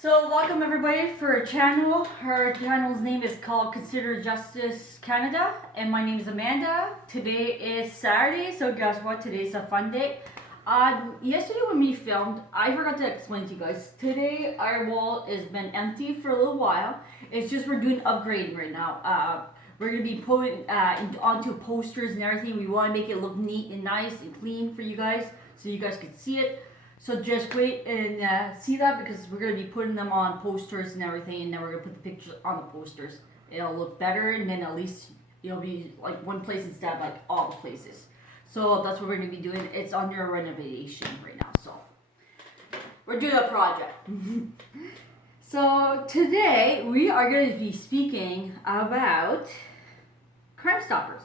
So welcome everybody for our channel. Our channel's name is called Consider Justice Canada, and my name is Amanda. Today is Saturday, so guess what? Today's a fun day. Yesterday when we filmed, I forgot to explain to you guys. Today our wall has been empty for a little while. It's just we're doing upgrading right now. We're gonna be putting onto posters and everything. We want to make it look neat and nice and clean for you guys, so you guys can see it. So just wait and see that, because we're going to be putting them on posters and everything, and then we're going to put the pictures on the posters. It'll look better, and then at least it'll be like one place instead of like all the places. So that's what we're going to be doing. It's under renovation right now, so we're doing a project. So today we are going to be speaking about Crime Stoppers,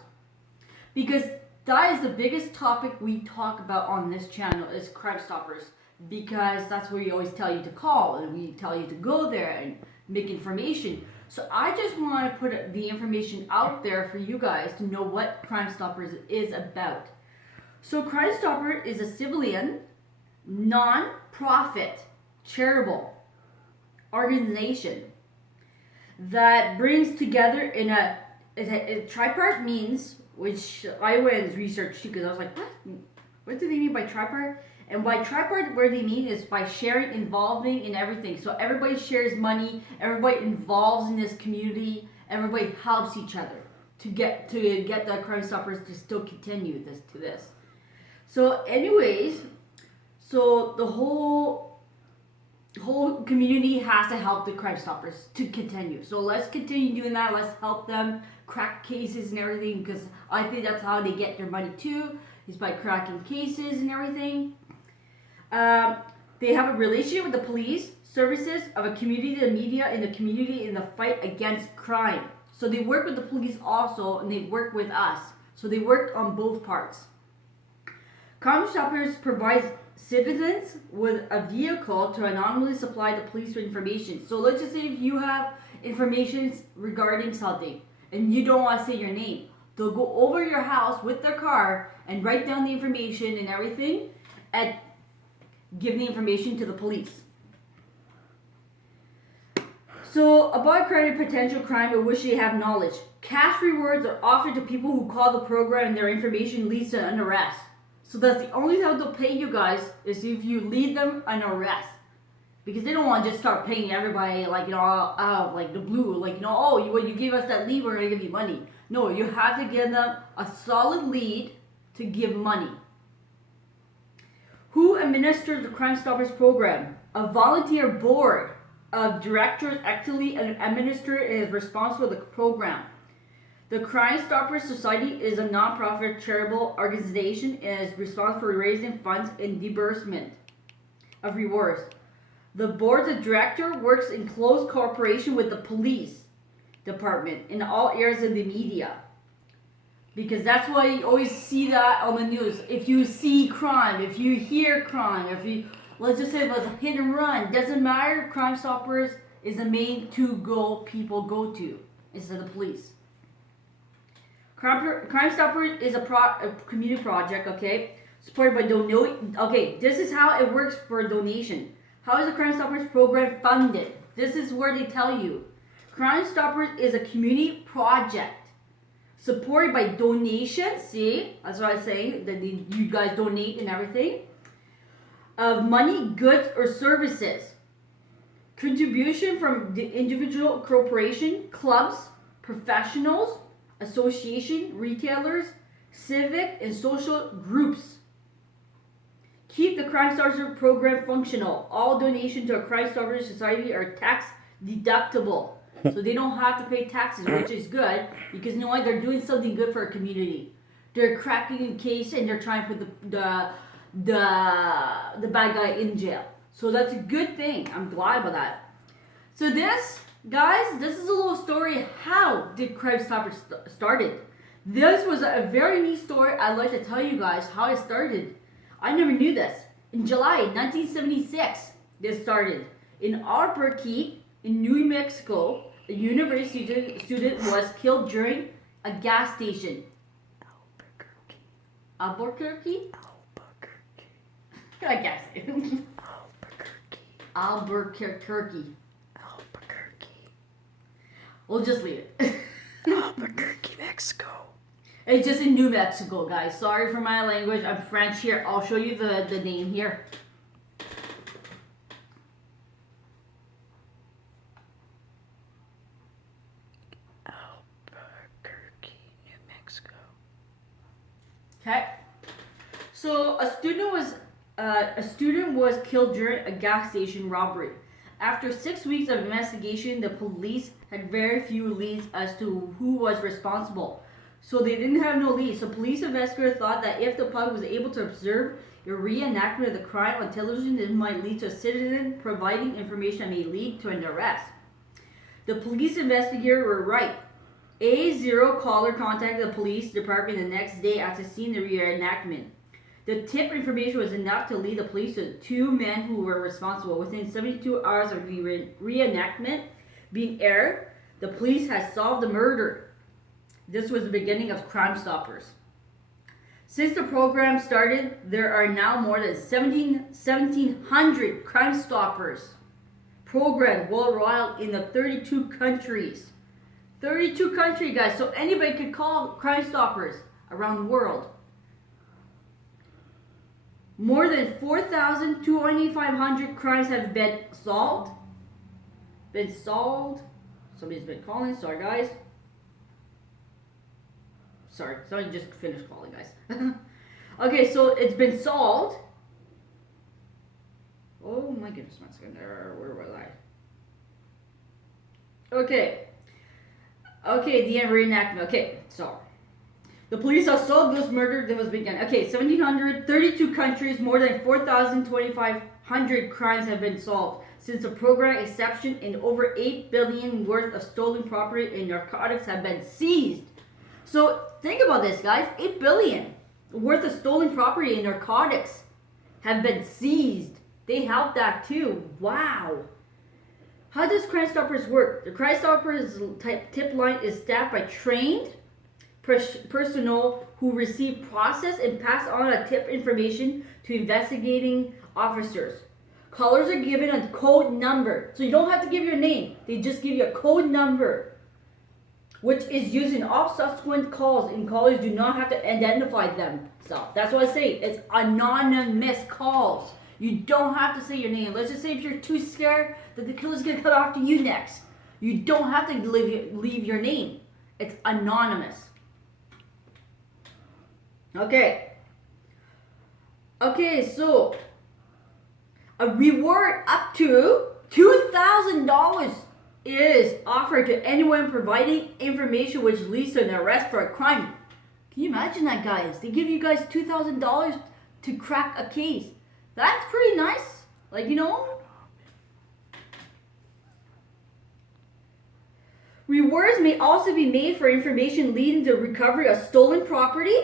because that is the biggest topic we talk about on this channel, is Crime Stoppers, because that's where we always tell you to call and we tell you to go there and make information. So I just want to put the information out there for you guys to know what Crime Stoppers is about. So Crime Stopper is a civilian, non-profit, charitable organization that brings together in a tripart means, which I went and researched too, because I was like, what do they mean by tripart? And by tripart, what they mean is by sharing, involving in everything. So everybody shares money, everybody involves in this community, everybody helps each other to get the Crime Stoppers to still continue this. So anyways, so the whole community has to help the Crime Stoppers to continue. So let's continue doing that. Let's help them crack cases and everything, because I think that's how they get their money too, is by cracking cases and everything. They have a relationship with the police, services of a community, the media, and the community in the fight against crime. So they work with the police also, and they work with us. So they work on both parts. Crime Stoppers provides citizens with a vehicle to anonymously supply the police with information. So let's just say if you have information regarding something and you don't want to say your name, they'll go over your house with their car and write down the information and everything and give the information to the police. So about crime, potential crime of which they have knowledge. Cash rewards are offered to people who call the program and their information leads to an arrest. So that's the only time they'll pay you guys, is if you lead them an arrest. Because they don't want to just start paying everybody, like, out of like the blue, like, when you gave us that lead, we're going to give you money. No, you have to give them a solid lead to give money. Who administers the Crime Stoppers program? A volunteer board of directors actually administer and is responsible for the program. The Crime Stoppers Society is a non-profit charitable organization and is responsible for raising funds and disbursement of rewards. The board of directors works in close cooperation with the police department in all areas of the media. Because that's why you always see that on the news. If you see crime, if you hear crime, let's just say it was a hit and run, doesn't matter, Crime Stoppers is the main people go to instead of the police. Crime Stoppers is a community project, okay, supported by donation. Okay, this is how it works for donation. How is the Crime Stoppers program funded? This is where they tell you. Crime Stoppers is a community project supported by donations. See, that's what I say, that you guys donate and everything. Of money, goods, or services. Contribution from the individual, corporation, clubs, professionals, association, retailers, civic, and social groups. Keep the Crime Stoppers program functional. All donations to a Crime Stoppers society are tax deductible. So they don't have to pay taxes, which is good, because you know what? They're doing something good for a community. They're cracking a case and they're trying to put the bad guy in jail. So that's a good thing. I'm glad about that. So this, guys, this is a little story. How did Crime Stoppers started? This was a very neat story. I'd like to tell you guys how it started. I never knew this. In July 1976, this started. In Albuquerque, in New Mexico, a university student was killed during a gas station. Albuquerque? I guess. Albuquerque. Albuquerque. Albuquerque. We'll just leave it. Albuquerque, Mexico. It's just in New Mexico, guys. Sorry for my language. I'm French here. I'll show you the name here. Albuquerque, New Mexico. Okay. So a student was killed during a gas station robbery. After 6 weeks of investigation, the police had very few leads as to who was responsible. So they didn't have no leads. So police investigators thought that if the public was able to observe a reenactment of the crime on television, it might lead to a citizen providing information that may lead to an arrest. The police investigators were right. A zero caller contacted the police department the next day after seeing the reenactment. The tip information was enough to lead the police to 2 men who were responsible. Within 72 hours of the reenactment being aired, the police had solved the murder. This was the beginning of Crime Stoppers. Since the program started, there are now more than 1,700 Crime Stoppers programmed worldwide in the 32 countries. 32 countries, guys. So anybody could call Crime Stoppers around the world. More than 4,200 crimes have been solved. Somebody's been calling. Sorry, guys. Sorry, somebody just finished calling, guys. Okay, so it's been solved. Oh my goodness, one second. Where was I? Okay, the reenactment. Okay, so the police have solved this murder that was begun. Okay, 1,732 countries, more than 4,200 crimes have been solved since the program inception, and over $8 billion worth of stolen property and narcotics have been seized. So think about this, guys. $8 billion worth of stolen property and narcotics have been seized. They helped that too. Wow. How does Crime Stoppers work? The Crime Stoppers tip line is staffed by trained personnel who receive, process, and pass on a tip information to investigating officers. Callers are given a code number. So you don't have to give your name. They just give you a code number, which is used in all subsequent calls, and callers do not have to identify themselves. That's what I say. It's anonymous calls. You don't have to say your name. Let's just say if you're too scared that the killer's going to come after you next, you don't have to leave your name. It's anonymous. Okay, so a reward up to $2,000 is offered to anyone providing information which leads to an arrest for a crime. Can you imagine that, guys? They give you guys $2,000 to crack a case. That's pretty nice. Like, you know. Rewards may also be made for information leading to recovery of stolen property,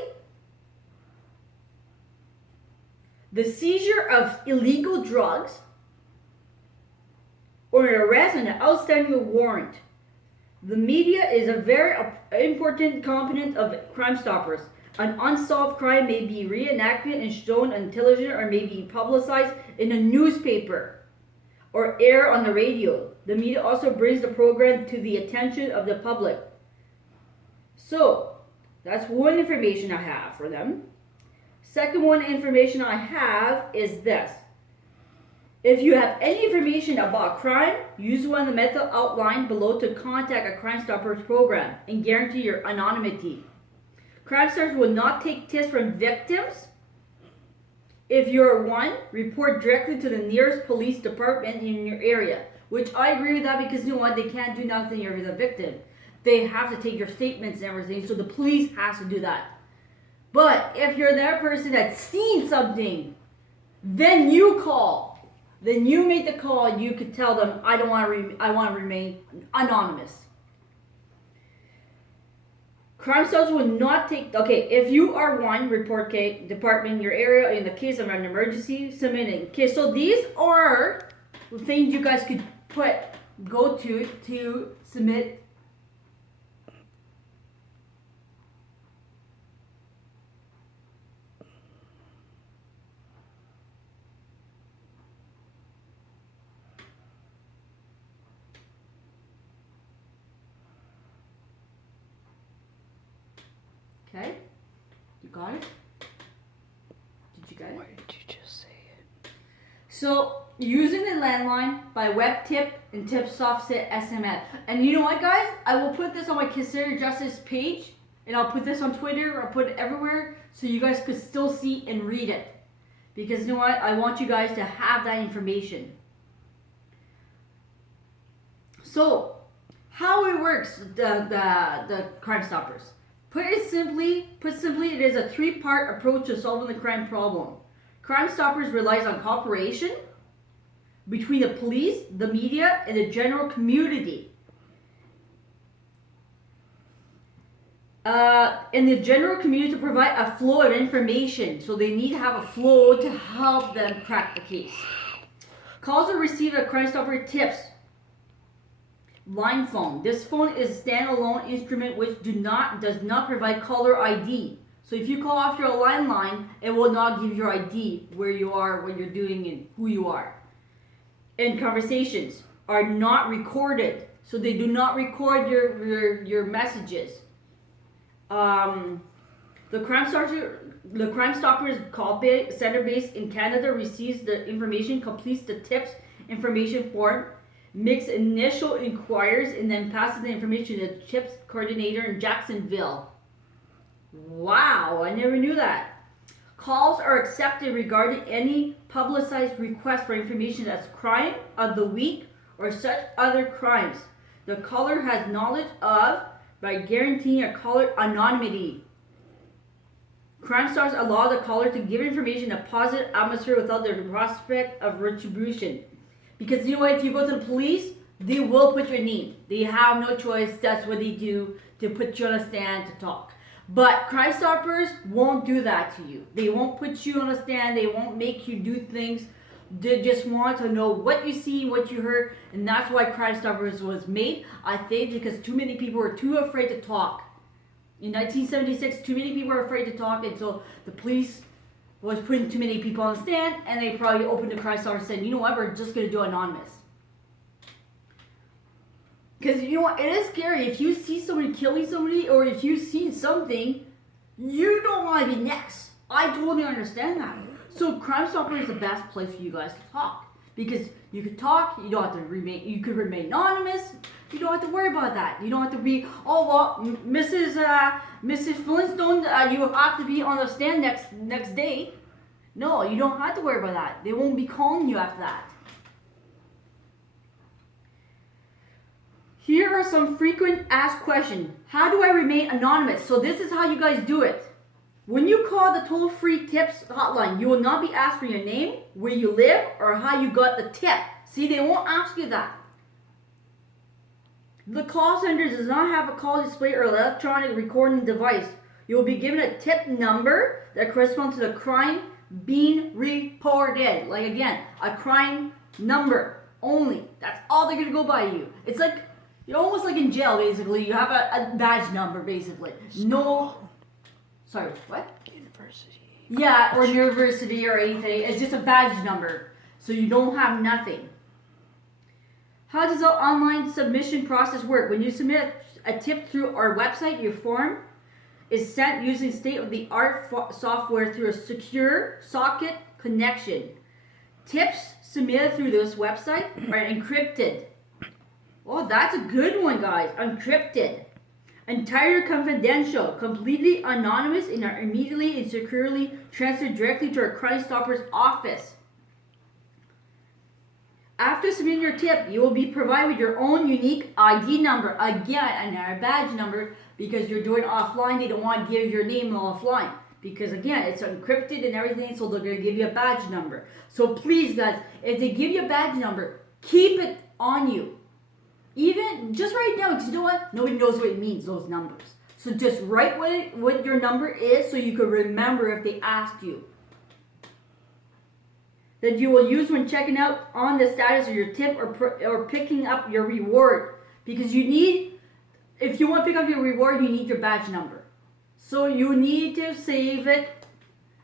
the seizure of illegal drugs, or an arrest and an outstanding warrant. The media is a very important component of Crime Stoppers. An unsolved crime may be reenacted and shown on television, or may be publicized in a newspaper or air on the radio. The media also brings the program to the attention of the public. So, that's one information I have for them. Second one information I have is this. If you have any information about a crime, use one of the methods outlined below to contact a Crime Stoppers program and guarantee your anonymity. Crime Stoppers will not take tips from victims. If you're one, report directly to the nearest police department in your area. Which I agree with that, because you know what? They can't do nothing if you're the victim. They have to take your statements and everything, so the police has to do that. But if you're that person that's seen something, then you call. Then you make the call and you could tell them, I want to remain anonymous. Crime Stoppers will not take, if you are one, report department in your area in the case of an emergency, submitting. Okay, so these are the things you guys could go to submit. Got it? Did you get it? Why did you just say it? So, using the landline by web tip and tips off SMS. And you know what, guys? I will put this on my Consider Justice page, and I'll put this on Twitter, I'll put it everywhere, so you guys could still see and read it. Because you know what? I want you guys to have that information. So, how it works, the Crime Stoppers. Put simply, it is a three-part approach to solving the crime problem. Crime Stoppers relies on cooperation between the police, the media, and the general community. In the general community to provide a flow of information. So they need to have a flow to help them crack the case. Calls are received at Crime Stopper tips. Line phone. This phone is a standalone instrument which does not provide caller ID. So if you call off your landline, it will not give your ID, where you are, what you're doing, and who you are. And conversations are not recorded. So they do not record your messages. The Crime Stoppers call center base in Canada receives the information, completes the tips information form, makes initial inquiries, and then passes the information to the tips coordinator in Jacksonville. Wow, I never knew that. Calls are accepted regarding any publicized request for information that's crime of the week or such other crimes the caller has knowledge of by guaranteeing a caller anonymity. Crime Stoppers allow the caller to give information in a positive atmosphere without the prospect of retribution. Because you know what, if you go to the police, they will put your name. They have no choice. That's what they do, to put you on a stand to talk. But Crime Stoppers won't do that to you. They won't put you on a stand. They won't make you do things. They just want to know what you see, what you heard, and that's why Crime Stoppers was made, I think, because too many people were too afraid to talk. In 1976, too many people were afraid to talk, and so the police was putting too many people on the stand, and they probably opened the Crime Stoppers and said, you know what, we're just going to do anonymous. Because you know what, it is scary. If you see somebody killing somebody, or if you see something, you don't want to be next. I totally understand that. So Crime Stopper is the best place for you guys to talk. Because you could talk, you don't have to remain, you could remain anonymous, you don't have to worry about that. You don't have to be, oh well, Mrs. Flintstone, you have to be on the stand next day. No, you don't have to worry about that. They won't be calling you after that. Here are some frequent asked questions. How do I remain anonymous? So this is how you guys do it. When you call the toll-free tips hotline, you will not be asked for your name, where you live, or how you got the tip. See, they won't ask you that. The call center does not have a call display or electronic recording device. You will be given a tip number that corresponds to the crime being reported. Like again, a crime number only. That's all they're gonna go by you. It's like, you're almost like in jail basically. You have a badge number basically. No. Sorry, what? University. Yeah, or university or anything. It's just a badge number. So you don't have nothing. How does the online submission process work? When you submit a tip through our website, your form is sent using state-of-the-art software through a secure socket connection. Tips submitted through this website are encrypted. Oh, that's a good one, guys. Encrypted. Entirely confidential, completely anonymous, and are immediately and securely transferred directly to our Crime Stoppers office. After submitting your tip, you will be provided with your own unique ID number. Again, another badge number, because you're doing it offline. They don't want to give your name offline. Because again, it's encrypted and everything, so they're going to give you a badge number. So please, guys, if they give you a badge number, keep it on you. Even just right now, because you know what? Nobody knows what it means, those numbers. So just write what your number is so you can remember if they ask you. That you will use when checking out on the status of your tip or picking up your reward. Because you need, if you want to pick up your reward, you need your badge number. So you need to save it.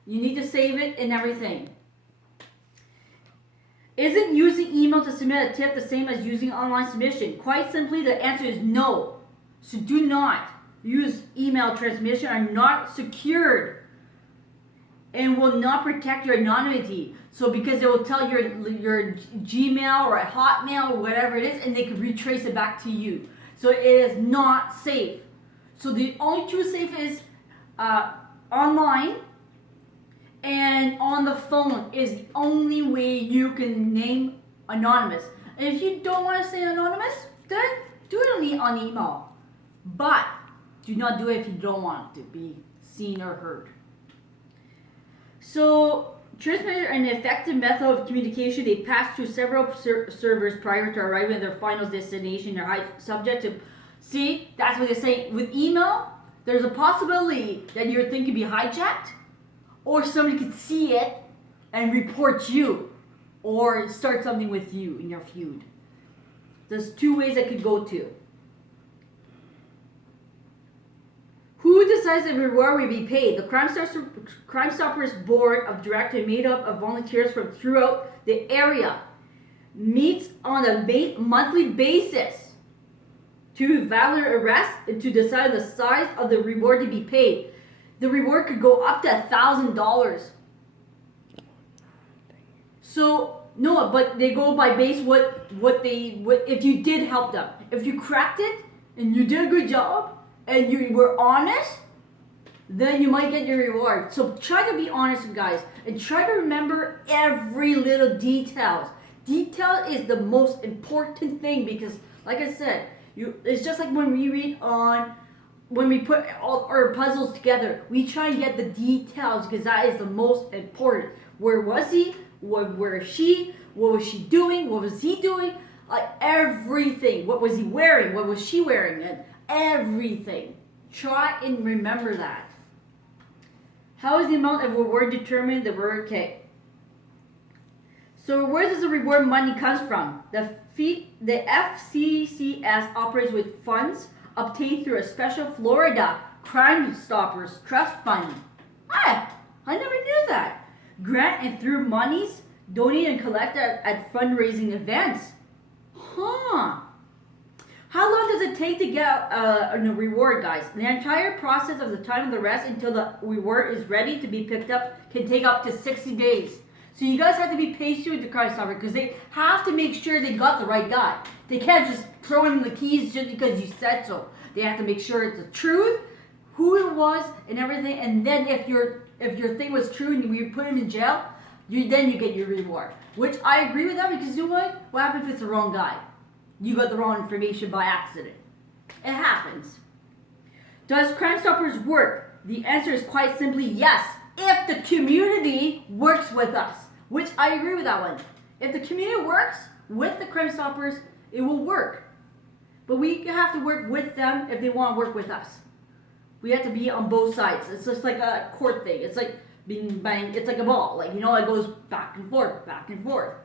You need to save it and everything. Isn't using email to submit a tip the same as using online submission? Quite simply, the answer is no. So do not use email transmission, are not secured. and will not protect your anonymity. So because it will tell your Gmail or a Hotmail or whatever it is, and they can retrace it back to you. So it is not safe. So the only true safe is online, and on the phone is the only way you can name anonymous. And if you don't want to say anonymous, then do it on email. But do not do it if you don't want to be seen or heard. So, transmitter an effective method of communication. They pass through several servers prior to arriving at their final destination. They're subject to. See, that's what they're saying. With email, there's a possibility that your thing could be hijacked, or somebody could see it and report you, or start something with you in your feud. There's two ways that could go to. Who decides if reward will be paid? The Crime Stoppers Board of Directors, made up of volunteers from throughout the area, meets on a monthly basis to evaluate arrests and to decide the size of the reward to be paid. The reward could go up to $1,000. So no, but they go by base what if you did help them. If you cracked it and you did a good job and you were honest, then you might get your reward. So try to be honest, guys, and try to remember every little details. Detail is the most important thing because, like I said, it's just like when we put all our puzzles together, we try and get the details because that is the most important. Where was he? Where is she? What was she doing? What was he doing? Everything. What was he wearing? What was she wearing? And everything. Try and remember that. How is the amount of reward determined? The word K. So where does the reward money comes from? The FCCS operates with funds obtained through a special Florida Crime Stoppers Trust Fund. I never knew that. Grant and through monies donated and collected at fundraising events. How long does it take to get a reward, guys? The entire process of the time of the arrest until the reward is ready to be picked up can take up to 60 days. So you guys have to be patient with the Crime Stopper because they have to make sure they got the right guy. They can't just throw him the keys just because you said so. They have to make sure it's the truth, who it was, and everything. And then if your thing was true and we put him in jail, then you get your reward. Which I agree with that because you know what? What happens if it's the wrong guy? You got the wrong information by accident. It happens. Does Crime Stoppers work? The answer is quite simply yes. If the community works with us. Which I agree with that one. If the community works with the Crime Stoppers, it will work. But we have to work with them if they want to work with us. We have to be on both sides. It's just like a court thing. It's like being banged. It's like a ball. It goes back and forth, back and forth.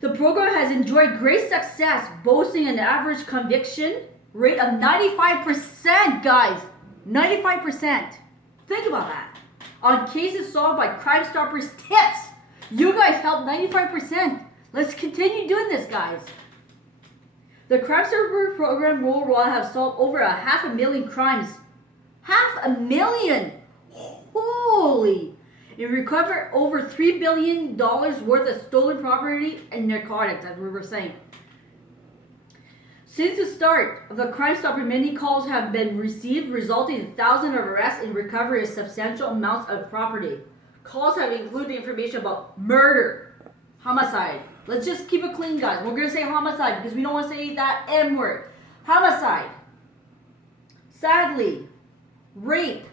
The program has enjoyed great success, boasting an average conviction rate of 95%, guys. 95%. Think about that. On cases solved by Crime Stoppers tips. You guys helped 95%. Let's continue doing this, guys. The Crime Stopper program worldwide have solved over 500,000 crimes. 500,000! Holy! It recovered over $3 billion worth of stolen property and narcotics, as we were saying. Since the start of the Crime Stopper, many calls have been received, resulting in thousands of arrests and recovery of substantial amounts of property. Calls have included information about murder, homicide. Let's just keep it clean, guys. We're going to say homicide because we don't want to say that M word. Homicide. Sadly. Rape.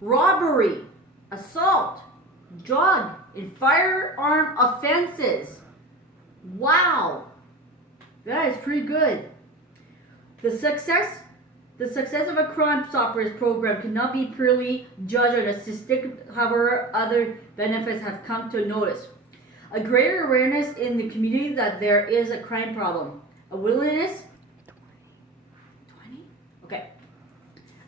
Robbery. Assault. Drug and firearm offenses. Wow. That is pretty good. The success of a Crime Stoppers program cannot be purely judged on a statistic, however, other benefits have come to notice. A greater awareness in the community that there is a crime problem. A willingness 20? Okay.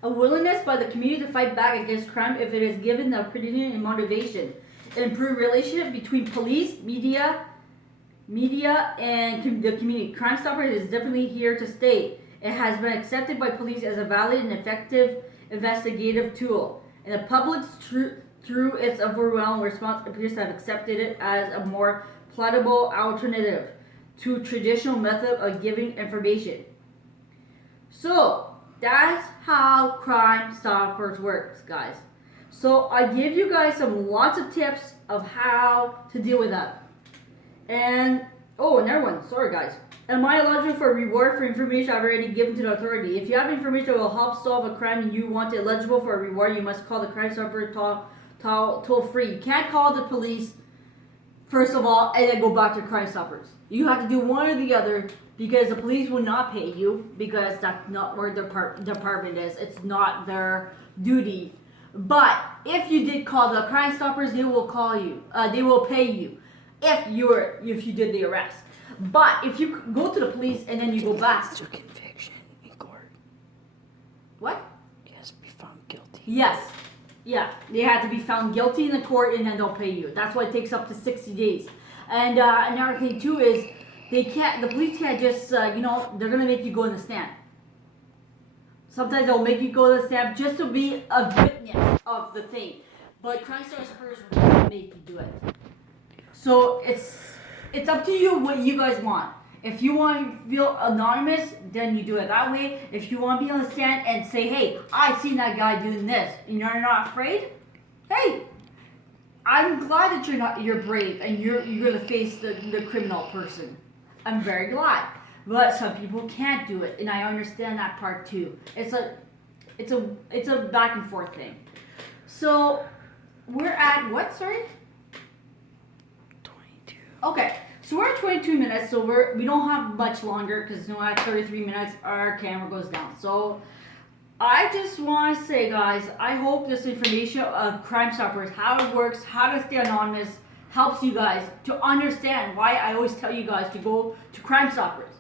A willingness by the community to fight back against crime if it is given the opportunity and motivation. An improved relationship between police, media, and the community. Crime Stoppers is definitely here to stay. It has been accepted by police as a valid and effective investigative tool. And the public's through its overwhelming response, appears to have accepted it as a more palatable alternative to traditional method of giving information. So that's how Crime Stoppers works, guys. So I give you guys some lots of tips of how to deal with that. And another one. Sorry, guys. Am I eligible for a reward for information I've already given to the authority? If you have information that will help solve a crime and you want it eligible for a reward, you must call the Crime Stopper toll free. You can't call the police first of all and then go back to Crime Stoppers. You have to do one or the other, because the police will not pay you, because that's not where their department is. It's not their duty. But if you did call the Crime Stoppers, they will call you. They will pay you if you did the arrest. But if you go to the police and then you go back to conviction in court. What? He has to be found guilty. Yes. Yeah, they have to be found guilty in the court and then they'll pay you. That's why it takes up to 60 days. And another thing too is the police can't just, they're going to make you go in the stand. Sometimes they'll make you go to the stand just to be a witness of the thing. But Crime Stoppers will not make you do it. So it's up to you what you guys want. If you want to feel anonymous, then you do it that way. If you want to be on the stand and say, hey, I seen that guy doing this, and you're not afraid, hey, I'm glad that you're brave and you're going to face the criminal person. I'm very glad. But some people can't do it, and I understand that part too. It's a back and forth thing. So we're at what, sorry? 22. Okay. So we're at 22 minutes, so we don't have much longer, because at 33 minutes our camera goes down. So I just want to say, guys, I hope this information of Crime Stoppers, how it works, how to stay anonymous, helps you guys to understand why I always tell you guys to go to Crime Stoppers.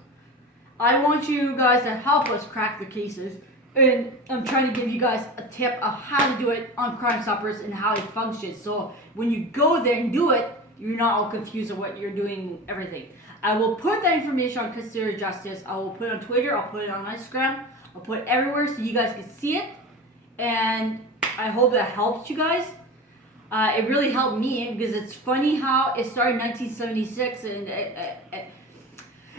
I want you guys to help us crack the cases, and I'm trying to give you guys a tip of how to do it on Crime Stoppers and how it functions. So when you go there and do it, you're not all confused of what you're doing, everything. I will put that information on Consider Justice. I will put it on Twitter. I'll put it on Instagram. I'll put it everywhere so you guys can see it. And I hope that helps you guys. It really helped me, because it's funny how it started in 1976, and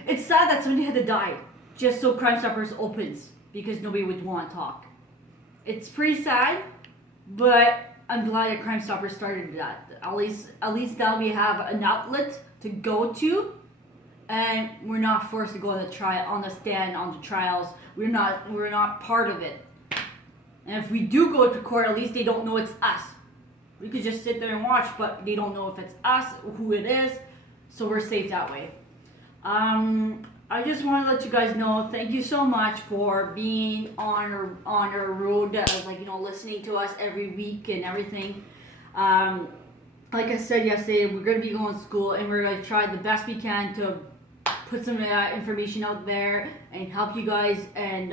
it's sad that somebody had to die just so Crime Stoppers opens, because nobody would want to talk. It's pretty sad, but I'm glad that Crime Stoppers started that. At least now we have an outlet to go to, and we're not forced to go on the stand, on the trials. We're not part of it. And if we do go to court, at least they don't know it's us. We could just sit there and watch, but they don't know if it's us, who it is, so we're safe that way. I just want to let you guys know, thank you so much for being on our road, listening to us every week and everything. Like I said yesterday, we're going to be going to school, and we're going to try the best we can to put some information out there and help you guys, and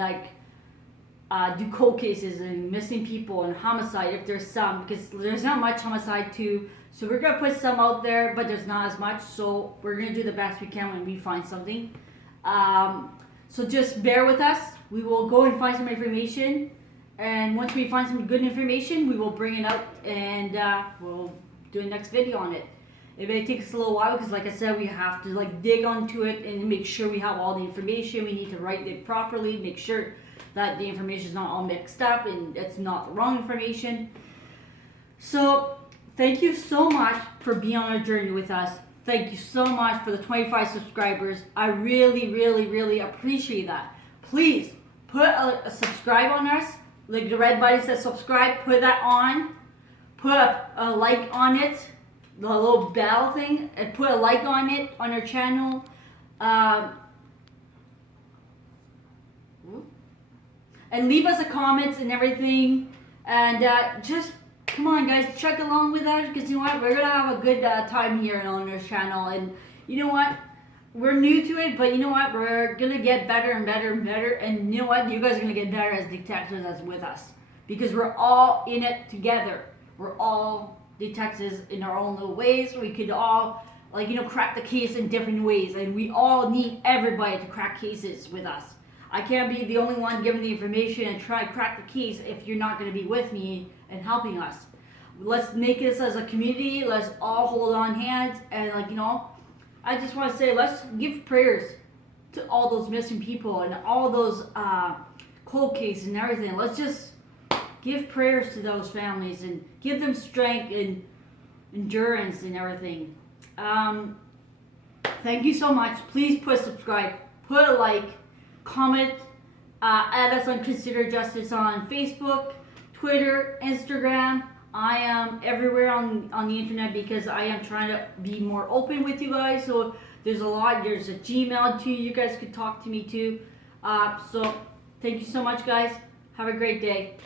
do cold cases and missing people and homicide if there's some, because there's not much homicide too. So we're going to put some out there, but there's not as much. So we're going to do the best we can when we find something. So just bear with us. We will go and find some information. And once we find some good information, we will bring it out, and we'll do a next video on it. It may take us a little while, because like I said, we have to dig onto it and make sure we have all the information. We need to write it properly, make sure that the information is not all mixed up and it's not the wrong information. So thank you so much for being on a journey with us. Thank you so much for the 25 subscribers. I really, really, really appreciate that. Please put a subscribe on us. Like the red button says subscribe, put that on. Put a like on it, the little bell thing, and put a like on it on our channel. And leave us a comments and everything. And just come on, guys, check along with us, because you know what, we're gonna have a good time here on our channel. And you know what, we're new to it, but you know what, we're gonna get better and better and better. And you know what, you guys are gonna get better as detectives as with us, because we're all in it together. We're all detectives in our own little ways. We could all crack the case in different ways, and we all need everybody to crack cases with us. I can't be the only one giving the information and try to crack the case if you're not going to be with me and helping us. let's make this as a community. Let's all hold on hands and I just want to say let's give prayers to all those missing people and all those cold cases and everything. Let's just give prayers to those families and give them strength and endurance and everything. Thank you so much. Please put subscribe, put a like, comment, add us on Consider Justice on Facebook, Twitter, Instagram. I am everywhere on the internet because I am trying to be more open with you guys. So there's a Gmail too. You guys could talk to me too. So thank you so much, guys. Have a great day.